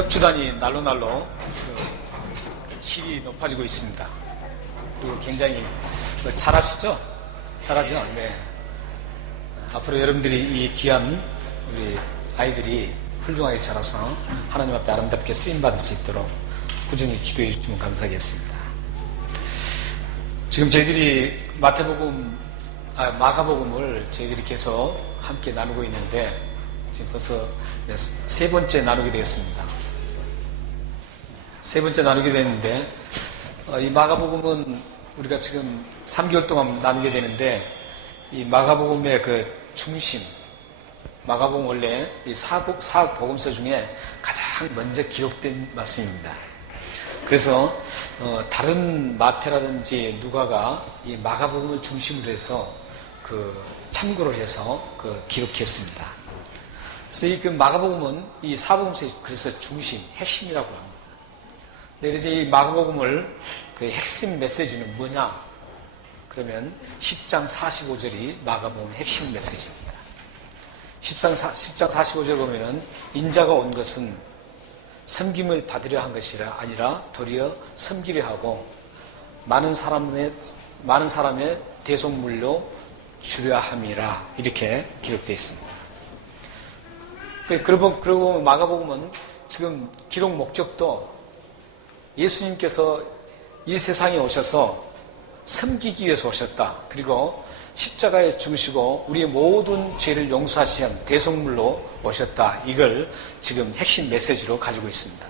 협주단이 날로 실이 높아지고 있습니다. 그리고 굉장히 잘하시죠? 잘하죠? 네. 앞으로 여러분들이 이 귀한 우리 아이들이 훌륭하게 자라서 하나님 앞에 아름답게 쓰임받을 수 있도록 꾸준히 기도해 주시면 감사하겠습니다. 지금 저희들이 마가복음을 저희들이 계속 함께 나누고 있는데 지금 벌써 세 번째 나누게 되었습니다. 세 번째 나누게 됐는데 이 마가복음은 우리가 지금 3개월 동안 나누게 되는데 이 마가복음의 그 중심, 마가복음 원래 이 사복음서 중에 가장 먼저 기록된 말씀입니다. 그래서 다른 마태라든지 누가가 이 마가복음을 중심으로 해서 참고를 해서 기록했습니다. 그래서 이 마가복음은 이 사복음서의 그래서 중심, 핵심이라고 합니다. 그래서 이 마가복음을 그 핵심 메시지는 뭐냐? 그러면 10장 45절이 마가복음의 핵심 메시지입니다. 10장 45절 보면은 인자가 온 것은 섬김을 받으려 한 것이 아니라 도리어 섬기려 하고 많은 사람의 대속물로 주려 함이라 이렇게 기록되어 있습니다. 그러고 보면 마가복음은 지금 기록 목적도 예수님께서 이 세상에 오셔서 섬기기 위해서 오셨다. 그리고 십자가에 죽으시고 우리의 모든 죄를 용서하시는 대속물로 오셨다. 이걸 지금 핵심 메시지로 가지고 있습니다.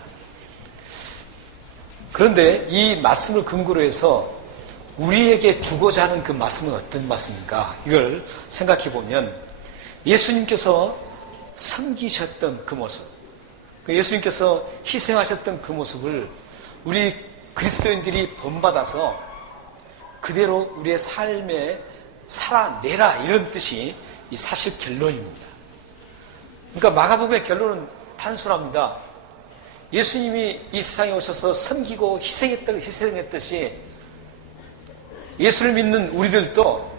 그런데 이 말씀을 근거로 해서 우리에게 주고자 하는 그 말씀은 어떤 말씀인가? 이걸 생각해 보면 예수님께서 섬기셨던 그 모습, 예수님께서 희생하셨던 그 모습을 우리 그리스도인들이 본받아서 그대로 우리의 삶에 살아내라 이런 뜻이 이 사실 결론입니다. 그러니까 마가복음의 결론은 단순합니다. 예수님이 이 세상에 오셔서 섬기고 희생했듯이 예수를 믿는 우리들도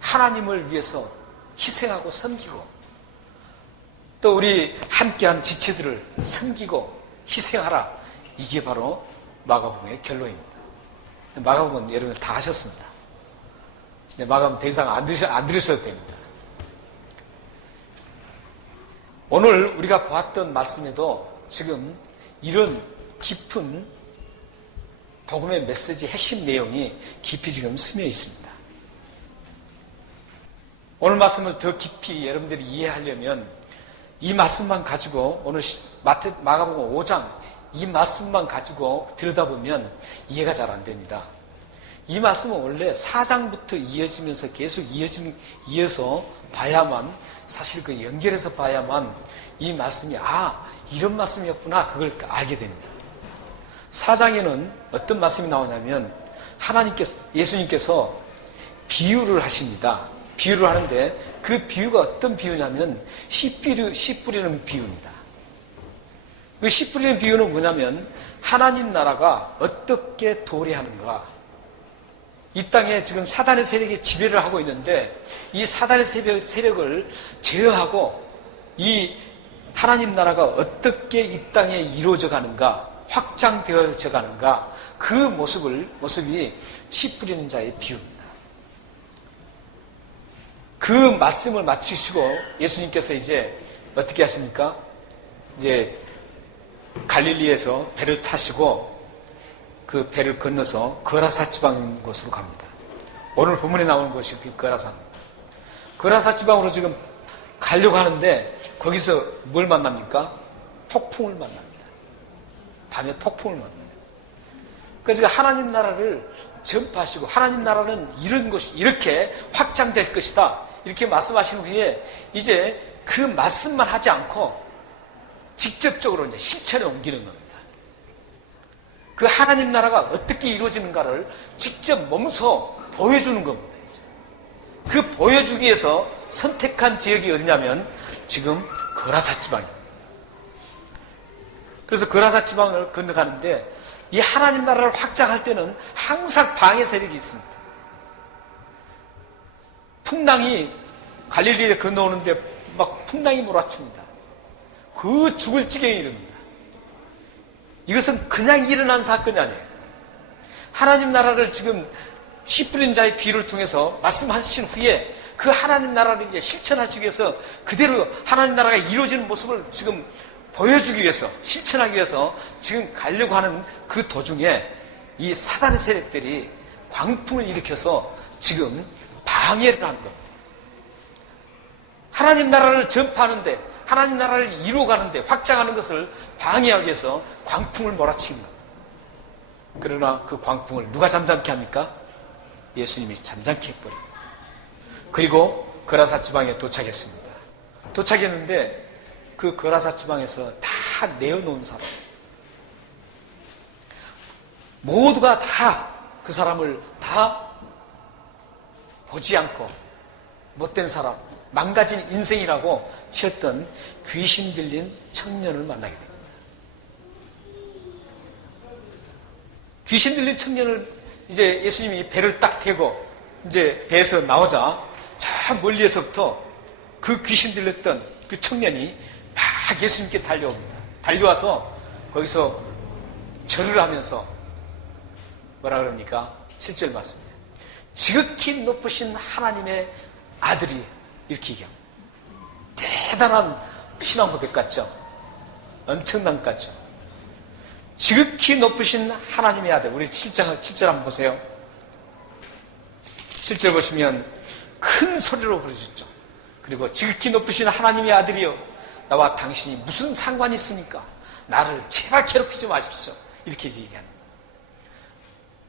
하나님을 위해서 희생하고 섬기고 또 우리 함께한 지체들을 섬기고 희생하라. 이게 바로 마가복음의 결론입니다. 마가복음은 여러분 다 하셨습니다. 마가복음 더 이상 안 들으셔도 됩니다. 오늘 우리가 보았던 말씀에도 지금 이런 깊은 복음의 메시지 핵심 내용이 깊이 지금 스며 있습니다. 오늘 말씀을 더 깊이 여러분들이 이해하려면 이 말씀만 가지고 오늘 마가복음 5장 이 말씀만 가지고 들여다보면 이해가 잘 안 됩니다. 이 말씀은 원래 4장부터 이어지면서 계속 이어서 봐야만 사실 연결해서 봐야만 이 말씀이 이런 말씀이었구나 그걸 알게 됩니다. 4장에는 어떤 말씀이 나오냐면 예수님께서 비유를 하십니다. 비유를 하는데 그 비유가 어떤 비유냐면 씨 뿌리는 비유입니다. 그 씨 뿌리는 비유는 뭐냐면 하나님 나라가 어떻게 도래하는가. 이 땅에 지금 사단의 세력이 지배를 하고 있는데 이 사단의 세력을 제어하고 이 하나님 나라가 어떻게 이 땅에 이루어져 가는가, 확장되어져 가는가, 그 모습이 씨 뿌리는 자의 비유입니다. 그 말씀을 마치시고 예수님께서 이제 어떻게 하십니까? 이제 갈릴리에서 배를 타시고 그 배를 건너서 거라사 지방 곳으로 갑니다. 오늘 본문에 나오는 것이 그 거라사 지방으로 지금 가려고 하는데 거기서 뭘 만납니까? 폭풍을 만납니다. 밤에 폭풍을 만나요. 그래서 하나님 나라를 전파하시고 하나님 나라는 이런 것이 이렇게 확장될 것이다. 이렇게 말씀하신 후에 이제 그 말씀만 하지 않고 직접적으로 이제 실천에 옮기는 겁니다. 그 하나님 나라가 어떻게 이루어지는가를 직접 몸소 보여주는 겁니다. 이제. 그 보여주기 위해서 선택한 지역이 어디냐면 지금 거라사 지방입니다. 그래서 거라사 지방을 건너가는데 이 하나님 나라를 확장할 때는 항상 방해 세력이 있습니다. 풍랑이 갈릴리에 건너오는데 막 풍랑이 몰아칩니다. 그 죽을 지경에 이릅니다. 이것은 그냥 일어난 사건이 아니에요. 하나님 나라를 지금 씨 뿌린 자의 비유를 통해서 말씀하신 후에 그 하나님 나라를 이제 실천하시기 위해서 그대로 하나님 나라가 이루어지는 모습을 지금 보여주기 위해서, 실천하기 위해서 지금 가려고 하는 그 도중에 이 사단의 세력들이 광풍을 일으켜서 지금 방해를 하는 겁니다. 하나님 나라를 전파하는데, 하나님 나라를 이루어가는데, 확장하는 것을 방해하기 위해서 광풍을 몰아치는 겁니다. 그러나 그 광풍을 누가 잠잠케 합니까? 예수님이 잠잠케 해버립니다. 그리고 거라사 지방에 도착했습니다. 도착했는데 그 거라사 지방에서 다 내어놓은 사람, 모두가 다 그 사람을 다 보지 않고 못된 사람, 망가진 인생이라고 치었던 귀신 들린 청년을 만나게 됩니다. 귀신 들린 청년을 이제 예수님이 배를 딱 대고 이제 배에서 나오자 저 멀리에서부터 그 귀신 들렸던 그 청년이 막 예수님께 달려옵니다. 달려와서 거기서 절을 하면서 뭐라 그럽니까? 7절 말씀입니다. 지극히 높으신 하나님의 아들이, 이렇게 얘기합니다. 대단한 신앙 고백 같죠? 엄청난 것 같죠? 지극히 높으신 하나님의 아들. 우리 7절 한번 보세요. 7절 보시면 큰 소리로 부르셨죠. 그리고 지극히 높으신 하나님의 아들이여, 나와 당신이 무슨 상관이 있습니까? 나를 제발 괴롭히지 마십시오. 이렇게 얘기합니다.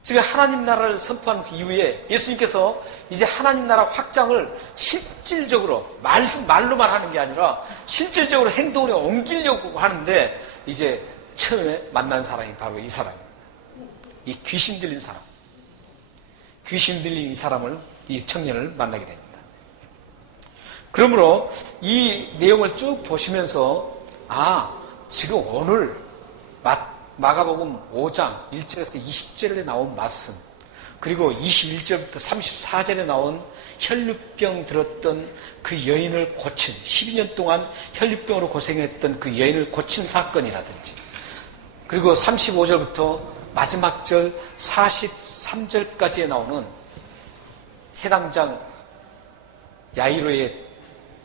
지금 하나님 나라를 선포한 이후에 예수님께서 이제 하나님 나라 확장을 실질적으로 말로만 하는 게 아니라 실질적으로 행동으로 옮기려고 하는데 이제 처음에 만난 사람이 바로 이 사람입니다. 이 귀신 들린 사람. 귀신 들린 이 사람을, 이 청년을 만나게 됩니다. 그러므로 이 내용을 쭉 보시면서 지금 오늘 마가복음 5장 1절에서 20절에 나온 말씀, 그리고 21절부터 34절에 나온 혈류병 들었던 그 여인을 고친, 12년 동안 혈류병으로 고생했던 그 여인을 고친 사건이라든지, 그리고 35절부터 마지막 절 43절까지에 나오는 해당장 야이로의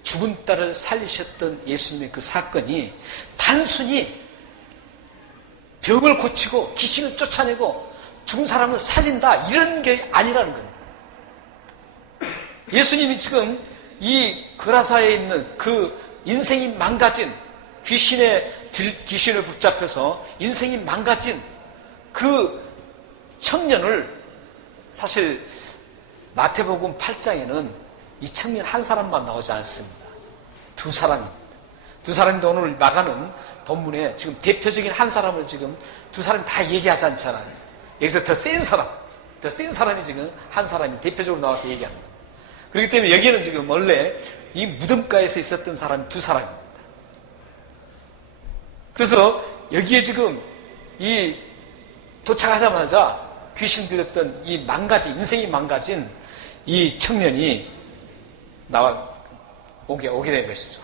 죽은 딸을 살리셨던 예수님의 그 사건이 단순히 병을 고치고 귀신을 쫓아내고 죽은 사람을 살린다, 이런 게 아니라는 겁니다. 예수님이 지금 이 거라사에 있는 그 인생이 망가진, 귀신을 붙잡혀서 인생이 망가진 그 청년을, 사실 마태복음 8장에는 이 청년 한 사람만 나오지 않습니다. 두 사람입니다. 두 사람인데 오늘 마가는 본문에 지금 대표적인 한 사람을 지금 두 사람이 다 얘기하지 않잖아요. 여기서 더 센 사람이 지금 한 사람이 대표적으로 나와서 얘기합니다. 그렇기 때문에 여기는 지금 원래 이 무덤가에서 있었던 사람이 두 사람입니다. 그래서 여기에 지금 이 도착하자마자 귀신 들렸던 이 인생이 망가진 이 청년이 오게 된 것이죠.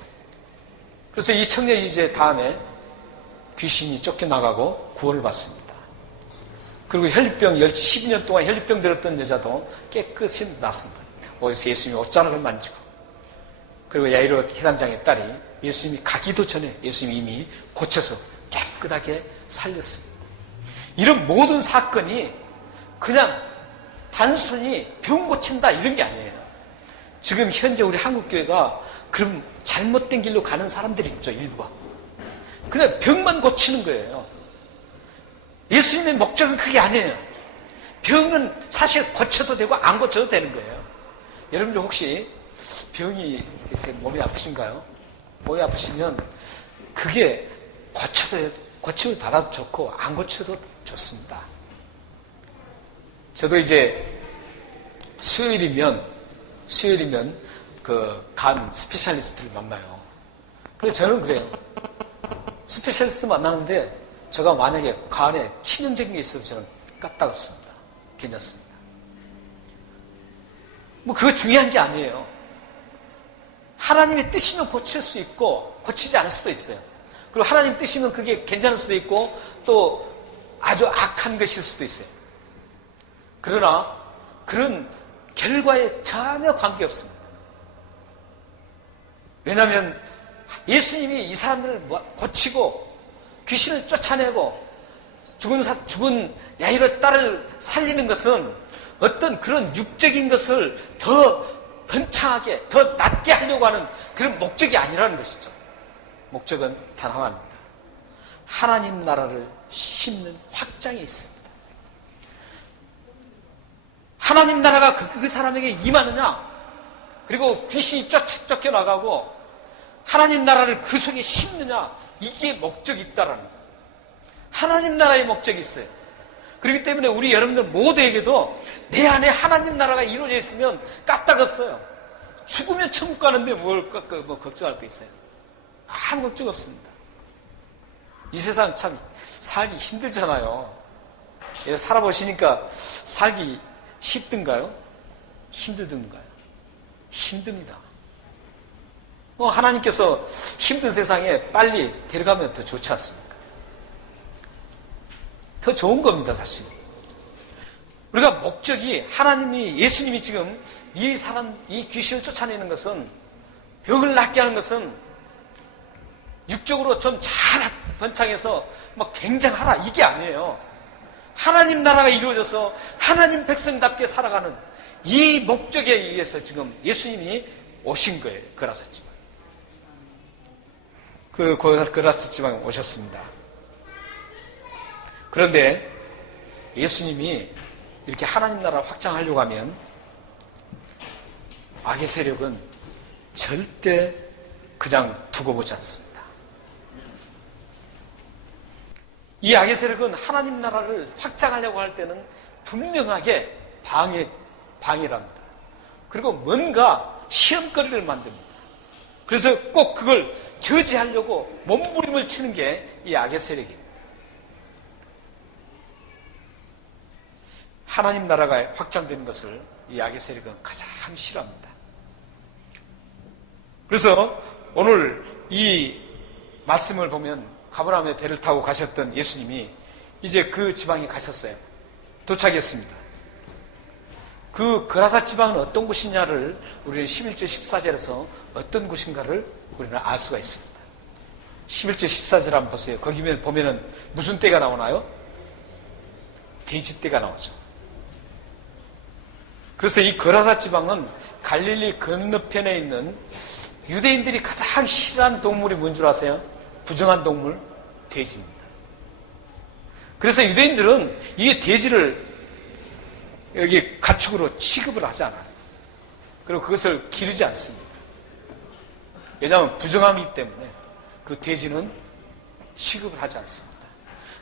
그래서 이 청년이 이제 다음에 귀신이 쫓겨나가고 구원을 받습니다. 그리고 12년 동안 혈류병 들었던 여자도 깨끗이 낫습니다. 어디서 예수님이 옷자락을 만지고, 그리고 야이로 해당장의 딸이 예수님이 가기도 전에 예수님이 이미 고쳐서 깨끗하게 살렸습니다. 이런 모든 사건이 그냥 단순히 병 고친다 이런 게 아니에요. 지금 현재 우리 한국교회가 그럼 잘못된 길로 가는 사람들이 있죠, 일부가. 그냥 병만 고치는 거예요. 예수님의 목적은 그게 아니에요. 병은 사실 고쳐도 되고 안 고쳐도 되는 거예요. 여러분들 혹시 병이 몸이 아프신가요? 몸이 아프시면 그게 고침을 받아도 좋고 안 고쳐도 좋습니다. 저도 이제 수요일이면 그 간 스페셜리스트를 만나요. 근데 저는 그래요. 스페셜리스트 만나는데 제가 만약에 간에 치명적인 게 있어도 저는 까딱없습니다. 괜찮습니다. 뭐 그거 중요한 게 아니에요. 하나님의 뜻이면 고칠 수 있고 고치지 않을 수도 있어요. 그리고 하나님 뜻이면 그게 괜찮을 수도 있고 또 아주 악한 것일 수도 있어요. 그러나 그런 결과에 전혀 관계없습니다. 왜냐하면 예수님이 이 사람들을 고치고 귀신을 쫓아내고 죽은 야이로 딸을 살리는 것은 어떤 그런 육적인 것을 더 번창하게, 더 낮게 하려고 하는 그런 목적이 아니라는 것이죠. 목적은 단 하나입니다. 하나님 나라를 심는 확장이 있습니다. 하나님 나라가 그 사람에게 임하느냐, 그리고 귀신이 쫓겨나가고 하나님 나라를 그 속에 심느냐, 이게 목적이 있다라는 거예요. 하나님 나라의 목적이 있어요. 그렇기 때문에 우리 여러분들 모두에게도 내 안에 하나님 나라가 이루어져 있으면 까딱없어요. 죽으면 천국 가는데 뭘 걱정할 거 있어요? 아무 걱정 없습니다. 이 세상 참 살기 힘들잖아요. 살아보시니까 살기 쉽든가요? 힘들든가요? 힘듭니다. 하나님께서 힘든 세상에 빨리 데려가면 더 좋지 않습니까? 더 좋은 겁니다, 사실. 우리가 목적이 하나님이, 예수님이 지금 이 귀신을 쫓아내는 것은, 병을 낫게 하는 것은 육적으로 좀 잘 번창해서 굉장하라, 이게 아니에요. 하나님 나라가 이루어져서 하나님 백성답게 살아가는 이 목적에 의해서 지금 예수님이 오신 거예요. 그라사 지방. 그라사 지방에 오셨습니다. 그런데 예수님이 이렇게 하나님 나라를 확장하려고 하면 악의 세력은 절대 그냥 두고 보지 않습니다. 이 악의 세력은 하나님 나라를 확장하려고 할 때는 분명하게 방해를 합니다. 그리고 뭔가 시험거리를 만듭니다. 그래서 꼭 그걸 저지하려고 몸부림을 치는 게 이 악의 세력입니다. 하나님 나라가 확장되는 것을 이 악의 세력은 가장 싫어합니다. 그래서 오늘 이 말씀을 보면 가버나움에 배를 타고 가셨던 예수님이 이제 그 지방에 가셨어요. 도착했습니다. 그 그라사 지방은 어떤 곳이냐를 우리는 11절 14절에서 어떤 곳인가를 우리는 알 수가 있습니다. 11절 14절 한번 보세요. 거기 보면은 무슨 때가 나오나요? 돼지 때가 나오죠. 그래서 이 그라사 지방은 갈릴리 건너편에 있는 유대인들이 가장 싫어하는 동물이 뭔 줄 아세요? 부정한 동물, 돼지입니다. 그래서 유대인들은 이 돼지를 여기 가축으로 취급을 하지 않아요. 그리고 그것을 기르지 않습니다. 왜냐하면 부정하기 때문에 그 돼지는 취급을 하지 않습니다.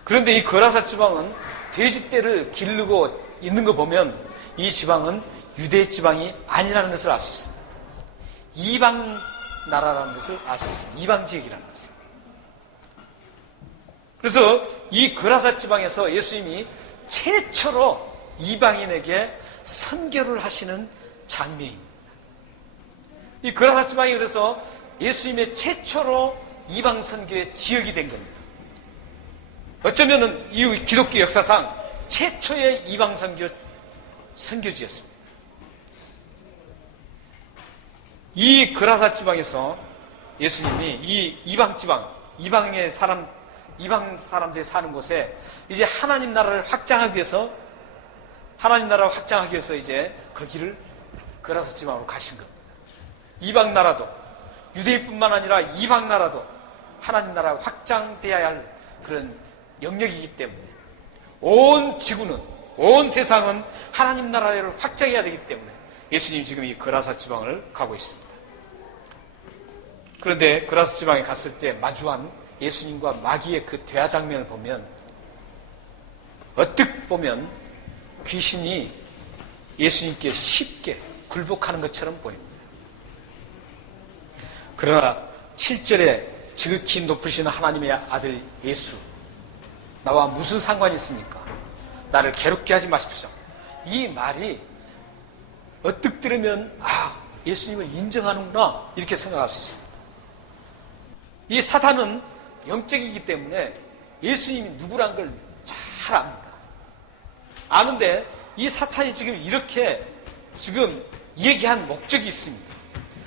그런데 이 그라사 지방은 돼지 떼를 기르고 있는 거 보면 이 지방은 유대 지방이 아니라는 것을 알 수 있습니다. 이방 나라라는 것을 알 수 있습니다. 이방 지역이라는 것을. 그래서 이 그라사 지방에서 예수님이 최초로 이방인에게 선교를 하시는 장면입니다. 이 그라사 지방이 그래서 예수님의 최초로 이방 선교의 지역이 된 겁니다. 어쩌면 이 기독교 역사상 최초의 이방 선교지였습니다. 이 그라사 지방에서 예수님이 이 이방 지방, 이방 사람들이 사는 곳에 이제 하나님 나라를 확장하기 위해서 이제 거기를 그라사 지방으로 가신 겁니다. 이방 나라도 유대인뿐만 아니라 이방 나라도 하나님 나라가 확장되어야 할 그런 영역이기 때문에 온 지구는, 온 세상은 하나님 나라를 확장해야 되기 때문에 예수님이 지금 이 그라사 지방을 가고 있습니다. 그런데 그라사 지방에 갔을 때 마주한 예수님과 마귀의 그 대화 장면을 보면 어떻게 보면 귀신이 예수님께 쉽게 굴복하는 것처럼 보입니다. 그러나 7절에 지극히 높으신 하나님의 아들 예수, 나와 무슨 상관이 있습니까? 나를 괴롭게 하지 마십시오. 이 말이 어떻게 들으면 예수님을 인정하는구나 이렇게 생각할 수 있습니다. 이 사탄은 영적이기 때문에 예수님이 누구란 걸 잘 압니다. 아는데 이 사탄이 지금 이렇게 지금 얘기한 목적이 있습니다.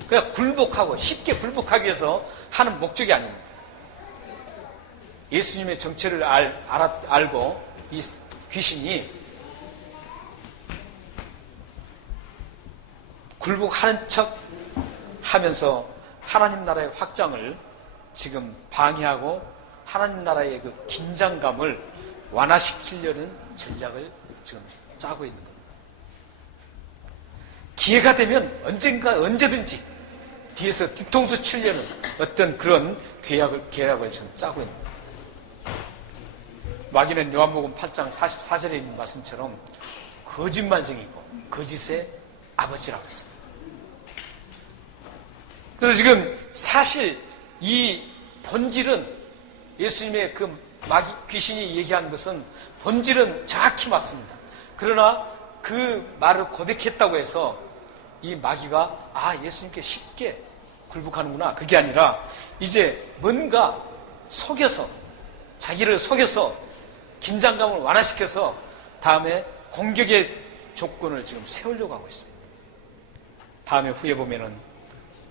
그냥 굴복하고 쉽게 굴복하기 위해서 하는 목적이 아닙니다. 예수님의 정체를 알고 이 귀신이 굴복하는 척 하면서 하나님 나라의 확장을 지금 방해하고 하나님 나라의 그 긴장감을 완화시키려는 전략을 지금 짜고 있는 겁니다. 기회가 되면 언제든지 뒤에서 뒤통수 치려는 어떤 그런 계략을 지금 짜고 있는 겁니다. 마귀는 요한복음 8장 44절에 있는 말씀처럼 거짓말쟁이고 거짓의 아버지라고 했습니다. 그래서 지금 사실 이 본질은 예수님의 그 마귀 귀신이 얘기하는 것은 본질은 정확히 맞습니다. 그러나 그 말을 고백했다고 해서 이 마귀가 예수님께 쉽게 굴복하는구나, 그게 아니라 이제 뭔가 속여서, 자기를 속여서 긴장감을 완화시켜서 다음에 공격의 조건을 지금 세우려고 하고 있어요. 다음에 후에 보면은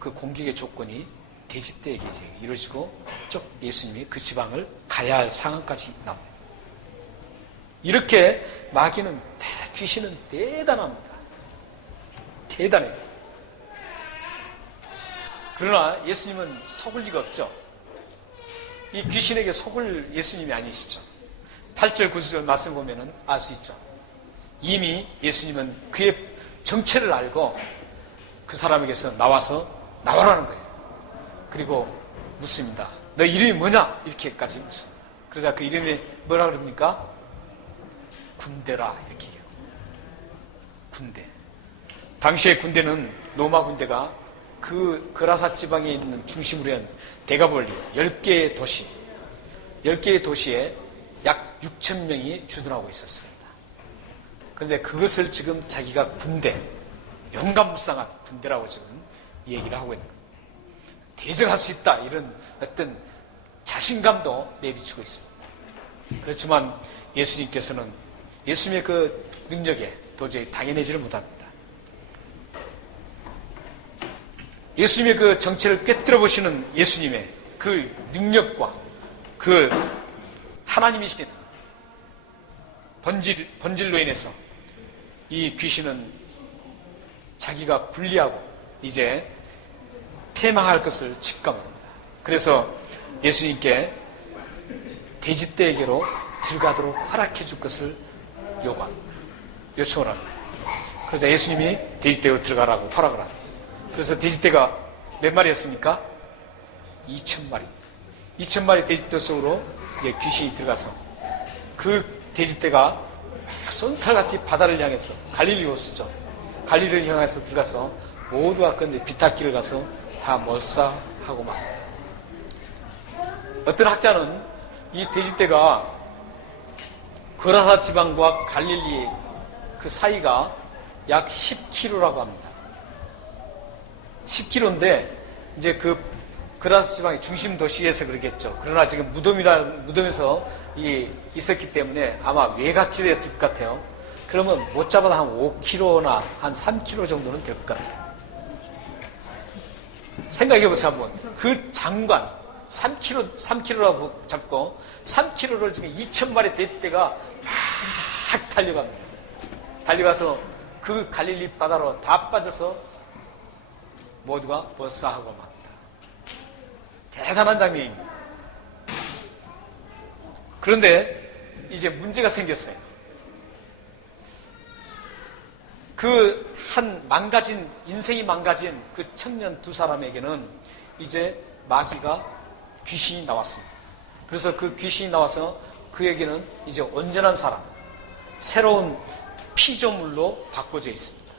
그 공격의 조건이 돼지떼에게 이제 이루어지고 쭉 예수님이 그 지방을 가야 할 상황까지 나옵니다. 이렇게 마귀는, 귀신은 대단합니다. 대단해요. 그러나 예수님은 속을 리가 없죠. 이 귀신에게 속을 예수님이 아니시죠. 8절 9절 말씀 보면은 알 수 있죠. 이미 예수님은 그의 정체를 알고 그 사람에게서 나와라는 거예요. 그리고 묻습니다. 너 이름이 뭐냐? 이렇게까지 묻습니다. 그러자 그 이름이 뭐라 그럽니까? 군대라, 이렇게 얘기해요. 군대. 당시의 군대는, 로마 군대가 그 그라사 지방에 있는 중심으로 한 대가볼리 10개의 도시, 10개의 도시에 약 6천 명이 주둔하고 있었습니다. 그런데 그것을 지금 자기가 군대, 영감무쌍한 군대라고 지금 얘기를 하고 있는 겁니다. 대적할 수 있다, 이런 어떤 자신감도 내비치고 있습니다. 그렇지만 예수님께서는 예수님의 그 능력에 도저히 당연해지를 못합니다. 예수님의 그 정체를 꿰뚫어 보시는 예수님의 그 능력과 그 하나님이시게 본질로 인해서 이 귀신은 자기가 불리하고 이제 패망할 것을 직감합니다. 그래서 예수님께 돼지떼에게로 들어가도록 허락해 줄 것을 요청을 합니다. 그래서 예수님이 돼지떼로 들어가라고 허락을 합니다. 그래서 돼지떼가 몇 마리였습니까? 2,000마리. 2,000마리 돼지떼 속으로 이제 귀신이 들어가서 그 돼지떼가 쏜살같이 바다를 향해서 갈릴리 호수죠. 갈릴리를 향해서 들어가서 모두가 근데 비탈길을 가서 다 몰사하고 맙니다. 어떤 학자는 이 돼지떼가 거라사 지방과 갈릴리 그 사이가 약 10km라고 합니다. 10km인데 이제 그 거라사 지방의 중심 도시에서 그러겠죠. 그러나 지금 무덤에서 있었기 때문에 아마 외곽지대였을 것 같아요. 그러면 못 잡아도 한 5km나 한 3km 정도는 될 것 같아요. 생각해보세요, 한번. 그 장관, 3km라고 잡고, 3km를 지금 2,000마리 돼지떼가 막 달려갑니다. 달려가서 그 갈릴리 바다로 다 빠져서 모두가 몰사하고 맙니다. 대단한 장면입니다. 그런데 이제 문제가 생겼어요. 그 인생이 망가진 그 청년 두 사람에게는 이제 마귀가 귀신이 나왔습니다. 그래서 그 귀신이 나와서 그에게는 이제 온전한 사람, 새로운 피조물로 바꿔져 있습니다.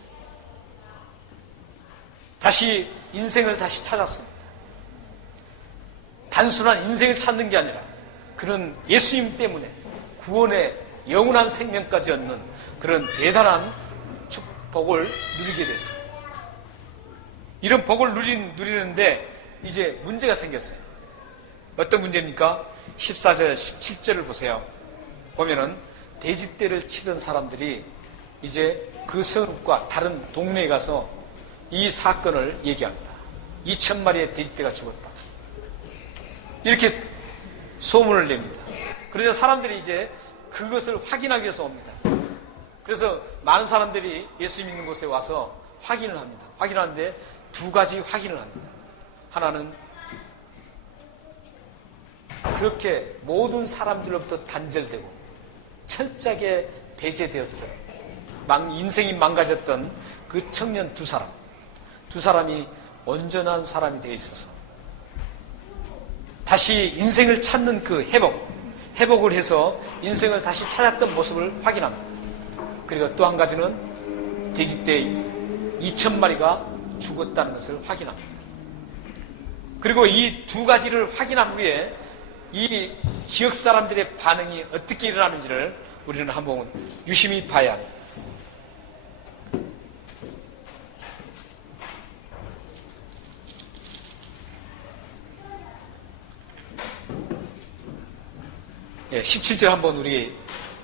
다시 인생을 다시 찾았습니다. 단순한 인생을 찾는 게 아니라 그런 예수님 때문에 구원의 영원한 생명까지 얻는 그런 대단한 축복을 누리게 됐습니다. 이런 복을 누리는데 이제 문제가 생겼어요. 어떤 문제입니까? 14절, 17절을 보세요. 보면은 돼지떼를 치던 사람들이 이제 그 성읍과 다른 동네에 가서 이 사건을 얘기합니다. 2,000마리의 돼지떼가 죽었다. 이렇게 소문을 냅니다. 그래서 사람들이 이제 그것을 확인하기 위해서 옵니다. 그래서 많은 사람들이 예수 믿는 곳에 와서 확인을 합니다. 확인하는데 두 가지 확인을 합니다. 하나는 그렇게 모든 사람들로부터 단절되고 철저하게 배제되었던 인생이 망가졌던 그 청년 두 사람이 온전한 사람이 되어 있어서 다시 인생을 찾는 그 회복을 해서 인생을 다시 찾았던 모습을 확인합니다. 그리고 또 한 가지는 돼지떼 2,000마리가 죽었다는 것을 확인합니다. 그리고 이 두 가지를 확인한 후에 이 지역 사람들의 반응이 어떻게 일어나는지를 우리는 한번 유심히 봐야 합니다. 예, 17절 한번 우리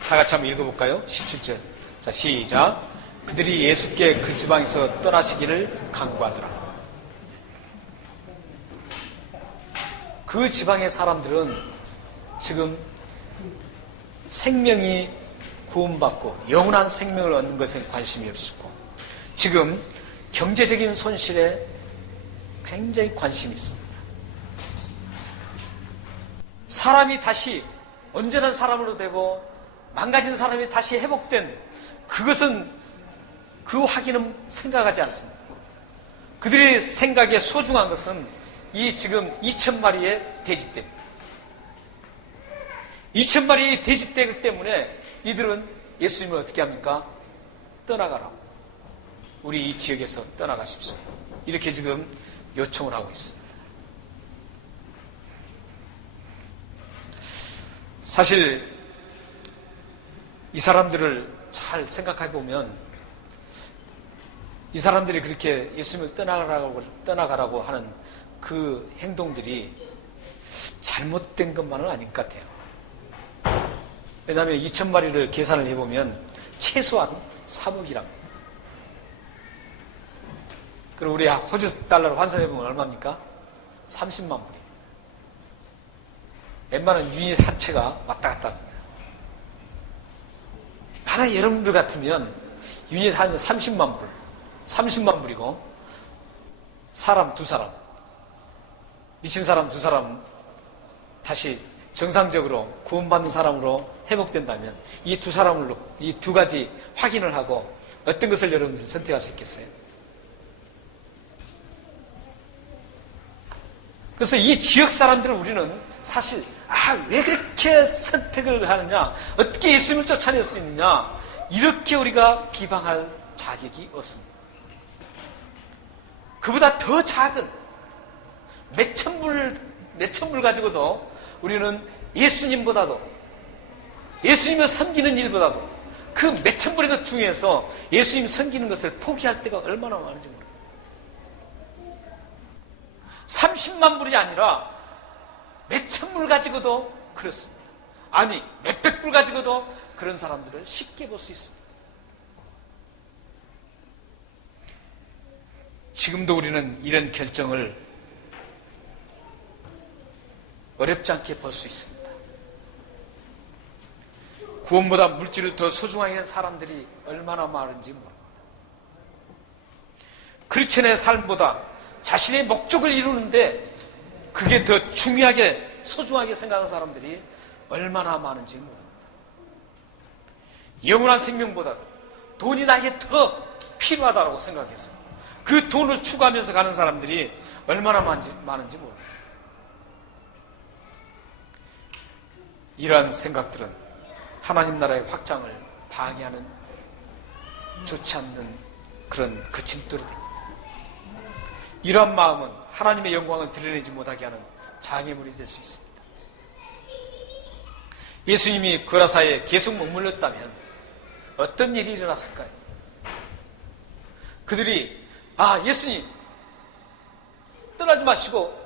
다 같이 한번 읽어볼까요? 17절. 자, 시작. 그들이 예수께 그 지방에서 떠나시기를 간구하더라. 그 지방의 사람들은 지금 생명이 구원받고 영원한 생명을 얻는 것에 관심이 없었고 지금 경제적인 손실에 굉장히 관심이 있습니다. 사람이 다시 온전한 사람으로 되고 망가진 사람이 다시 회복된 그것은 그 확인은 생각하지 않습니다. 그들의 생각에 소중한 것은 이 지금 2,000마리의 돼지떼 2,000마리의 돼지떼 때문에 이들은 예수님을 어떻게 합니까? 떠나가라고. 우리 이 지역에서 떠나가십시오. 이렇게 지금 요청을 하고 있습니다. 사실 이 사람들을 잘 생각해 보면 이 사람들이 그렇게 예수님을 떠나가라고 하는 그 행동들이 잘못된 것만은 아닌 것 같아요. 왜냐하면 2,000마리를 계산을 해보면 최소한 3억이랍니다. 그리고 우리 호주 달러로 환산해보면 얼마입니까? 30만 불입니다. 웬만한 유닛 한 채가 왔다 갔다 합니다. 만약 여러분들 같으면 유닛 한 30만 불, 30만 불이고 사람 두 사람, 미친 사람 두 사람 다시 정상적으로 구원받는 사람으로 회복된다면 이 두 사람으로 이 두 가지 확인을 하고 어떤 것을 여러분들이 선택할 수 있겠어요? 그래서 이 지역 사람들을 우리는 사실 왜 그렇게 선택을 하느냐, 어떻게 예수님을 쫓아낼 수 있느냐, 이렇게 우리가 비방할 자격이 없습니다. 그보다 더 작은 몇천 불 가지고도 우리는 예수님보다도 예수님을 섬기는 일보다도 그 몇천 불의 것 중에서 예수님 섬기는 것을 포기할 때가 얼마나 많은지 모릅니다. 30만 불이 아니라 몇천 불 가지고도 그렇습니다. 아니 몇백 불 가지고도 그런 사람들을 쉽게 볼 수 있습니다. 지금도 우리는 이런 결정을 어렵지 않게 볼 수 있습니다. 구원보다 물질을 더 소중하게 한 사람들이 얼마나 많은지 모릅니다. 크리스천의 삶보다 자신의 목적을 이루는데 그게 더 중요하게 소중하게 생각하는 사람들이 얼마나 많은지 모릅니다. 영원한 생명보다도 돈이 나에게 더 필요하다고 생각해서 그 돈을 추구하면서 가는 사람들이 얼마나 많은지 모릅니다. 이러한 생각들은 하나님 나라의 확장을 방해하는 좋지 않는 그런 거침돌이 됩니다. 이러한 마음은 하나님의 영광을 드러내지 못하게 하는 장애물이 될 수 있습니다. 예수님이 거라사에 계속 머물렀다면 어떤 일이 일어났을까요? 그들이 예수님 떠나지 마시고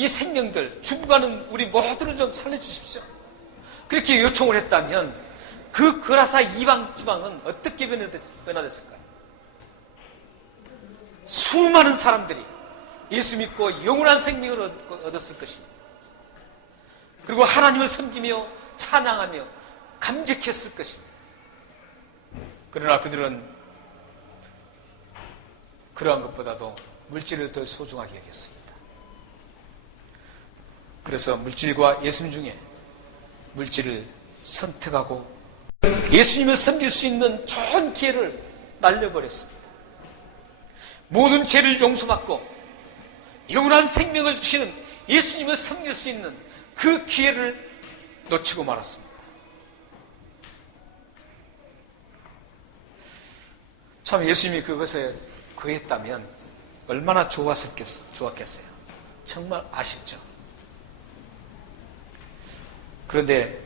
이 생명들, 죽어가는 우리 모두를 좀 살려주십시오. 그렇게 요청을 했다면 그 거라사 이방 지방은 어떻게 변화됐을까요? 수많은 사람들이 예수 믿고 영원한 생명을 얻었을 것입니다. 그리고 하나님을 섬기며 찬양하며 감격했을 것입니다. 그러나 그들은 그러한 것보다도 물질을 더 소중하게 여겼습니다. 그래서 물질과 예수님 중에 물질을 선택하고 예수님을 섬길 수 있는 좋은 기회를 날려버렸습니다. 모든 죄를 용서받고 영원한 생명을 주시는 예수님을 섬길 수 있는 그 기회를 놓치고 말았습니다. 참 예수님이 그것에 거했다면 얼마나 좋았겠어요. 정말 아쉽죠. 그런데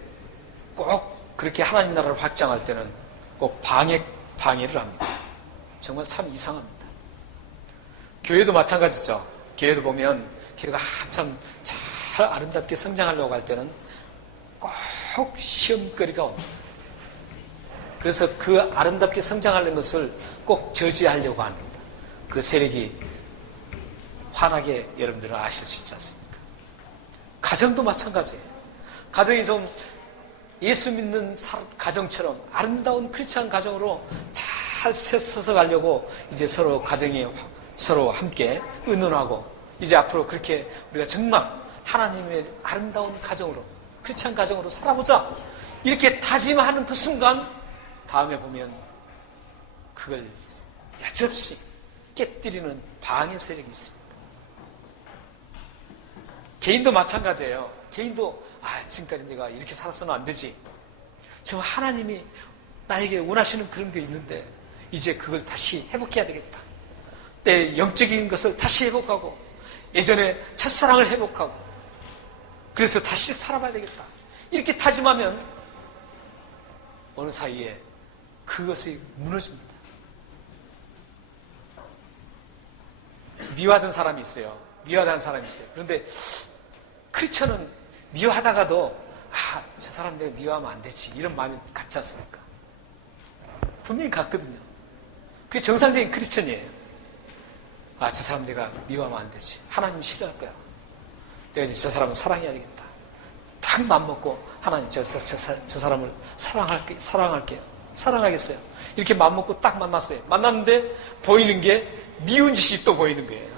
꼭 그렇게 하나님 나라를 확장할 때는 꼭 방해를 합니다. 정말 참 이상합니다. 교회도 마찬가지죠. 교회도 보면 교회가 한참 잘 아름답게 성장하려고 할 때는 꼭 시험거리가 옵니다. 그래서 그 아름답게 성장하는 것을 꼭 저지하려고 합니다. 그 세력이 환하게 여러분들은 아실 수 있지 않습니까? 가정도 마찬가지예요. 가정이 좀 예수 믿는 가정처럼 아름다운 크리스찬 가정으로 잘 서서 가려고 이제 서로 가정이 서로 함께 의논하고 이제 앞으로 그렇게 우리가 정말 하나님의 아름다운 가정으로 크리스찬 가정으로 살아보자 이렇게 다짐하는 그 순간 다음에 보면 그걸 여지없이 깨뜨리는 방해 세력이 있습니다. 개인도 마찬가지예요. 개인도 지금까지 내가 이렇게 살아서는 안 되지. 정말 하나님이 나에게 원하시는 그런 게 있는데 이제 그걸 다시 회복해야 되겠다. 내 영적인 것을 다시 회복하고 예전에 첫사랑을 회복하고 그래서 다시 살아봐야 되겠다. 이렇게 다짐하면 어느 사이에 그것이 무너집니다. 미워하던 사람이 있어요. 미워하는 사람이 있어요. 그런데 크리스천은 미워하다가도 저 사람 내가 미워하면 안 되지 이런 마음이 같지 않습니까? 분명히 같거든요. 그게 정상적인 크리스천이에요. 저 사람 내가 미워하면 안 되지. 하나님 싫어할 거야. 내가 이제 저 사람을 사랑해야 되겠다. 딱 맘먹고 하나님 저 사람을 사랑할게요. 사랑하겠어요. 이렇게 맘먹고 딱 만났어요. 만났는데 보이는 게 미운 짓이 또 보이는 거예요.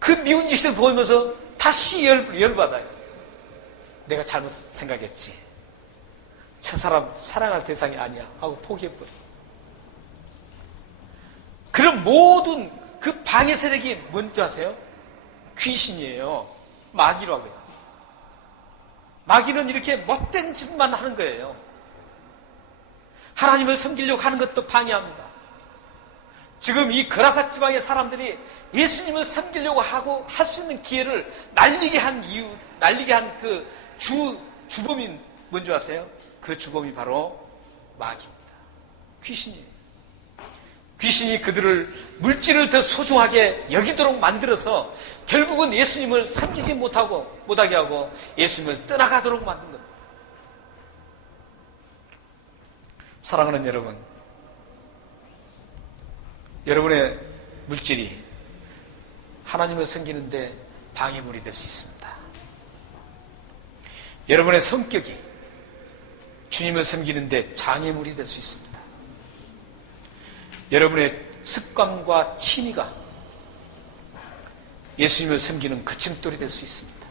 그 미운 짓을 보이면서 다시 열받아요. 내가 잘못 생각했지. 저 사람 사랑할 대상이 아니야 하고 포기해버려. 그런 모든 그 방해 세력이 뭔지 아세요? 귀신이에요. 마귀라고요. 마귀는 이렇게 못된 짓만 하는 거예요. 하나님을 섬기려고 하는 것도 방해합니다. 지금 이 거라사 지방의 사람들이 예수님을 섬기려고 하고 할 수 있는 기회를 날리게 한 그 주범이 뭔지 아세요? 그 주범이 바로 마귀입니다. 귀신이에요. 귀신이 그들을 물질을 더 소중하게 여기도록 만들어서 결국은 예수님을 섬기지 못하게 하고 예수님을 떠나가도록 만든 겁니다. 사랑하는 여러분, 여러분의 물질이 하나님을 섬기는데 방해물이 될 수 있습니다. 여러분의 성격이 주님을 섬기는데 장애물이 될 수 있습니다. 여러분의 습관과 취미가 예수님을 섬기는 거침돌이 될 수 있습니다.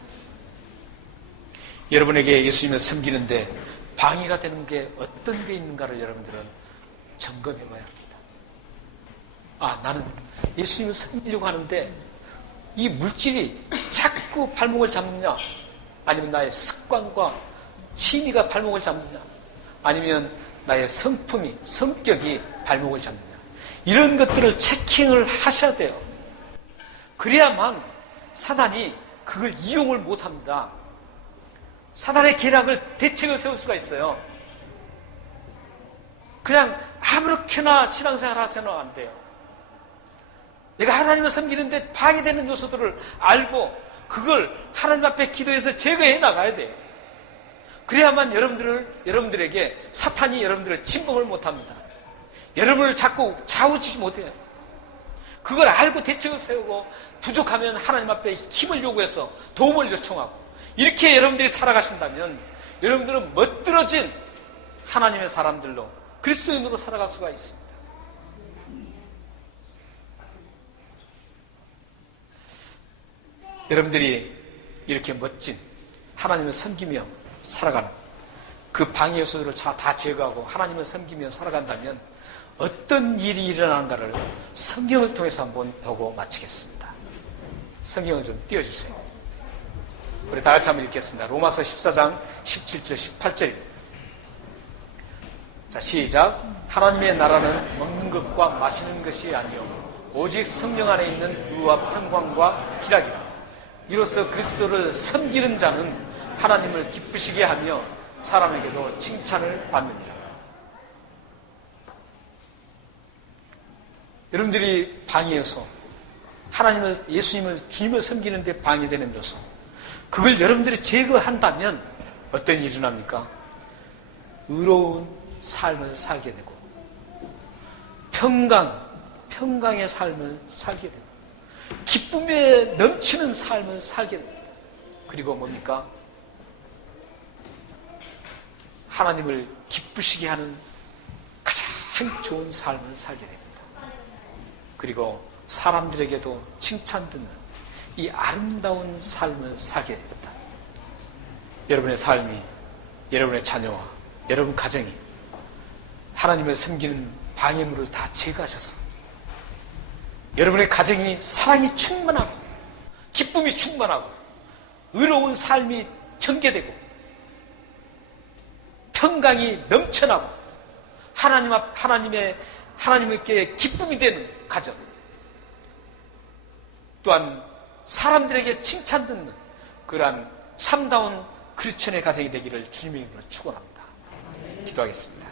여러분에게 예수님을 섬기는데 방해가 되는 게 어떤 게 있는가를 여러분들은 점검해 봐야 합니다. 나는 예수님을 섬기려고 하는데 이 물질이 자꾸 발목을 잡느냐, 아니면 나의 습관과 취미가 발목을 잡느냐, 아니면 나의 성격이 발목을 잡느냐, 이런 것들을 체킹을 하셔야 돼요. 그래야만 사단이 그걸 이용을 못합니다. 사단의 계략을 대책을 세울 수가 있어요. 그냥 아무렇게나 신앙생활 하셔는 안 돼요. 내가 하나님을 섬기는데 방해되는 요소들을 알고 그걸 하나님 앞에 기도해서 제거해 나가야 돼요. 그래야만 여러분들에게 사탄이 여러분들을 침범을 못합니다. 여러분을 자꾸 좌우지지 못해요. 그걸 알고 대책을 세우고 부족하면 하나님 앞에 힘을 요구해서 도움을 요청하고 이렇게 여러분들이 살아가신다면 여러분들은 멋들어진 하나님의 사람들로 그리스도인으로 살아갈 수가 있습니다. 여러분들이 이렇게 멋진 하나님을 섬기며 살아가는 그 방해 요소들을 다 제거하고 하나님을 섬기며 살아간다면 어떤 일이 일어나는가를 성경을 통해서 한번 보고 마치겠습니다. 성경을 좀 띄워주세요. 우리 다 같이 한번 읽겠습니다. 로마서 14장 17절 18절입니다. 자, 시작. 하나님의 나라는 먹는 것과 마시는 것이 아니요 오직 성령 안에 있는 의와 평강과 희락이라. 이로써 그리스도를 섬기는 자는 하나님을 기쁘시게 하며 사람에게도 칭찬을 받느니라. 여러분들이 방해 요소, 하나님을, 예수님을, 주님을 섬기는 데 방해되는 요소, 그걸 여러분들이 제거한다면 어떤 일이 일어납니까? 의로운 삶을 살게 되고 평강의 삶을 살게 되고 기쁨에 넘치는 삶을 살게 됩니다. 그리고 뭡니까? 하나님을 기쁘시게 하는 가장 좋은 삶을 살게 됩니다. 그리고 사람들에게도 칭찬 듣는 이 아름다운 삶을 살게 됩니다. 여러분의 삶이, 여러분의 자녀와 여러분 가정이 하나님을 섬기는 방해물을 다 제거하셔서 여러분의 가정이 사랑이 충만하고 기쁨이 충만하고 의로운 삶이 전개되고 평강이 넘쳐나고 하나님께 기쁨이 되는 가정, 또한 사람들에게 칭찬 듣는 그러한 참다운 크리스천의 가정이 되기를 주님의 이름으로 축원합니다. 기도하겠습니다.